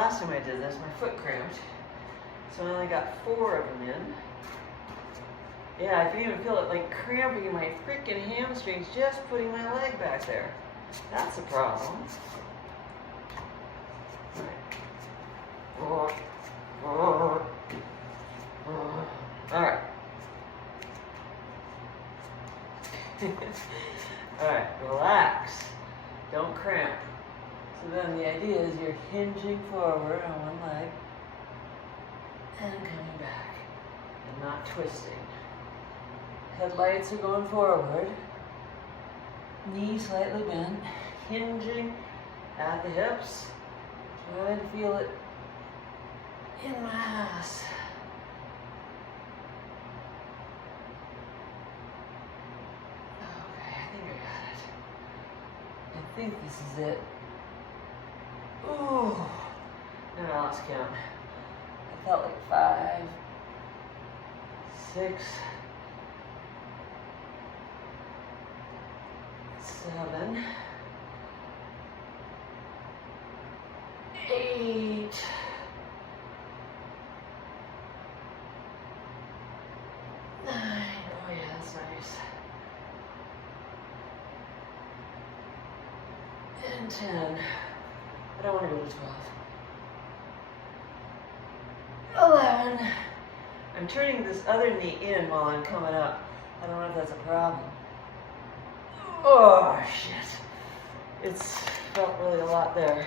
last time I did this, my foot cramped. So I only got 4 of them in. Yeah, I can even feel it like cramping in my freaking hamstrings just putting my leg back there. That's a problem. All right. Alright, relax. Don't cramp. So then the idea is you're hinging forward on one leg and coming back and not twisting. Headlights are going forward. Knee slightly bent. Hinging at the hips. Try and feel it in my ass. I think this is it. Ooh. And I lost count. I felt like 5, 6, 7, 8, 9. Oh yeah, that's nice. And 10. I don't want to go to 12. 11. I'm turning this other knee in while I'm coming up. I don't know if that's a problem. Oh, shit. It's felt really a lot there.